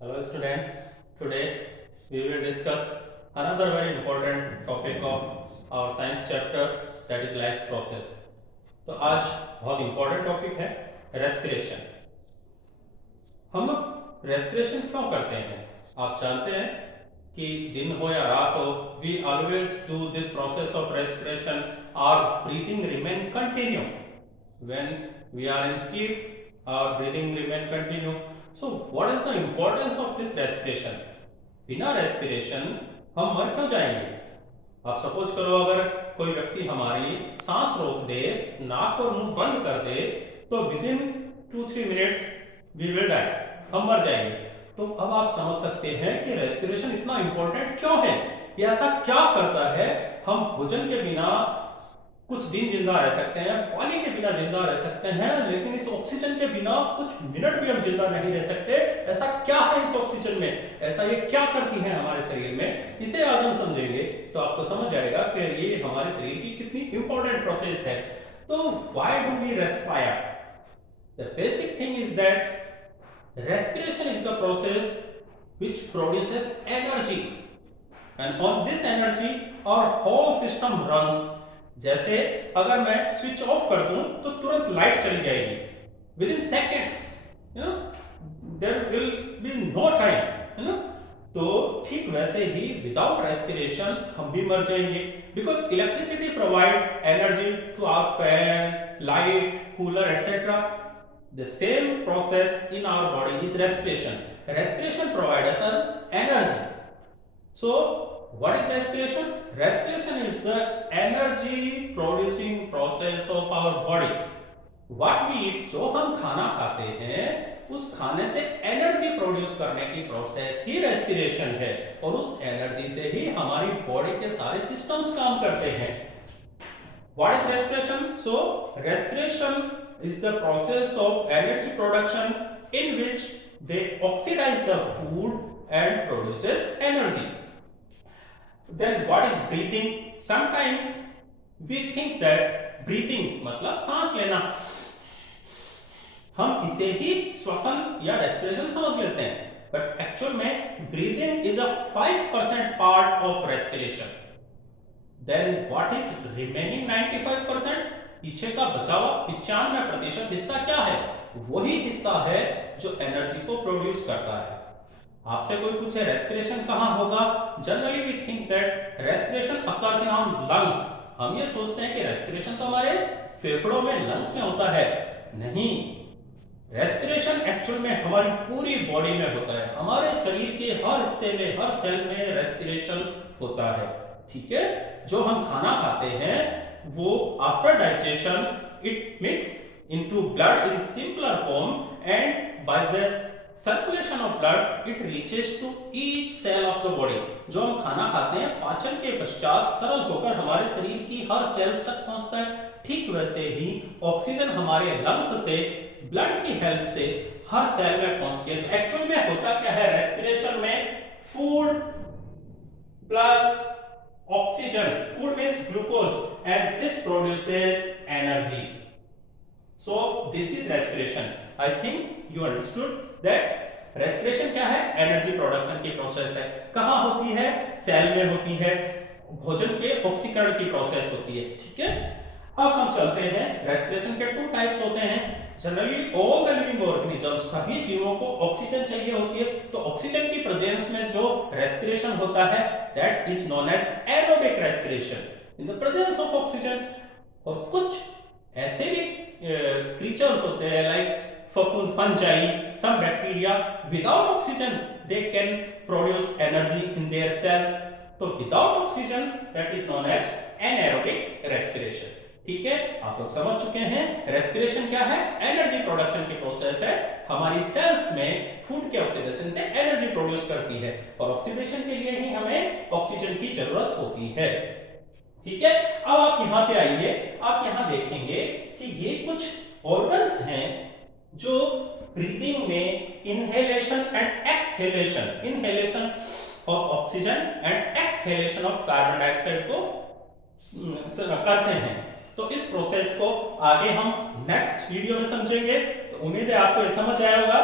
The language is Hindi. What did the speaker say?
Hello students, today we will discuss another very important topic of our science chapter, that is life process. तो आज बहुत important topic है respiration. हम respiration क्यों करते हैं? आप जानते हैं कि दिन हो या रात हो, we always do this process of respiration. Our breathing remain continue. When we are in sleep, our breathing remain continue. So what is the importance of this respiration? बिना respiration हम मर क्यों जाएंगे? आप सपोज करो अगर कोई व्यक्ति हमारी सांस रोक दे, नाक और मुंह बंद कर दे, तो within 2-3 minutes we will die, हम मर जाएंगे. तो अब आप समझ सकते हैं कि रेस्पिरेशन इतना इंपॉर्टेंट क्यों है. ये ऐसा क्या करता है. हम भोजन के बिना कुछ दिन जिंदा रह सकते हैं, पानी के बिना जिंदा रह सकते हैं, लेकिन इस ऑक्सीजन के बिना कुछ मिनट भी हम जिंदा नहीं रह सकते. ऐसा क्या है इस ऑक्सीजन में, ऐसा ये क्या करती है हमारे शरीर में, इसे आज हम समझेंगे तो आपको समझ आएगा कि ये हमारे शरीर की कितनी इंपॉर्टेंट प्रोसेस है. तो why do we respire? The basic thing is that respiration is the process which produces energy, and on this energy our whole system runs. जैसे अगर मैं स्विच ऑफ कर दूं तो तुरंत लाइट चली जाएगी within seconds, there will be no time. तो ठीक वैसे ही विदाउट रेस्पिरेशन हम भी मर जाएंगे, because electricity provide energy to our fan, light, cooler etcetera. The same process in our body is respiration. Respiration provides us energy. So, what is respiration? Respiration is the energy producing process of our body. What we eat, जो हम खाना खाते हैं, उस खाने से एनर्जी प्रोड्यूस करने की प्रोसेस ही रेस्पिरेशन है, और उस एनर्जी से ही हमारी बॉडी के सारे सिस्टम्स काम करते हैं. What is respiration? So, respiration is the process of energy production in which they oxidize the food and produces energy. Then what is breathing? Sometimes we think that breathing मतलब सांस लेना, हम इसे ही श्वसन या रेस्पिरेशन समझ लेते हैं, but actual में breathing is a 5% part of respiration. Then what is remaining 95%? पीछे का बचा हुआ 95% हिस्सा क्या है? वही हिस्सा है जो एनर्जी को प्रोड्यूस करता है. आपसे कोई पूछे रेस्पिरेशन कहां होगा, generally we think that respiration occurs in our lungs. हम ये सोचते हैं कि रेस्पिरेशन तो हमारे फेफड़ों में, लंग्स में होता है. नहीं, रेस्पिरेशन एक्चुअल में हमारी पूरी बॉडी में होता है. हमारे शरीर के हर हिस्से में, हर सेल में रेस्पिरेशन होता है. ठीक है. जो हम खाना खाते हैं वो after digestion it mix into blood in simpler form, and by the circulation of blood it reaches to each cell of the body. जो हम खाना खाते हैं पाचन के पश्चात सरल होकर हमारे शरीर की हर सेल्स तक पहुंचता है. ठीक वैसे ही ऑक्सीजन हमारे लंग्स से ब्लड की हेल्प से हर सेल में पहुंचती है. एक्चुअल में होता क्या है रेस्पिरेशन में? Food plus oxygen, food means glucose, and this produces energy. So this is respiration. I think you understood that respiration क्या है? एनर्जी प्रोडक्शन की प्रोसेस है. कहाँ होती है? सेल में होती है. भोजन के ऑक्सीकरण की प्रोसेस होती है. ठीक है. अब हम चलते हैं. रेस्पिरेशन के 2 टाइप्स होते हैं. Generally all the living organism, सभी जीवों को ऑक्सीजन चाहिए होती है. तो ऑक्सीजन की प्रेजेंस में जो रेस्पिरेशन होता है that is known as aerobic respiration in the presence of oxygen. और कुछ ऐसे भी क्रीचर्स होते हैं लाइक फफूंद, fungi, some bacteria, without oxygen they can produce energy in their cells. तो without oxygen that is known as anaerobic respiration. ठीक है. आप लोग समझ चुके हैं रेस्पिरेशन क्या है? एनर्जी प्रोडक्शन की प्रोसेस है. हमारी सेल्स में फूड के ऑक्सीडेशन से एनर्जी प्रोड्यूस करती है, और ऑक्सीडेशन के लिए ही हमें ऑक्सीजन की जरूरत होती है. ठीक है. अब आप यहां पे आइए. आप यहां देखेंगे कि ये कुछ ऑर्गन्स हैं जो ब्रीदिंग में inhalation and exhalation, inhalation of oxygen and exhalation of carbon dioxide को करते हैं. तो इस प्रोसेस को आगे हम नेक्स्ट वीडियो में समझेंगे. तो उम्मीद है आपको ये समझ आया होगा.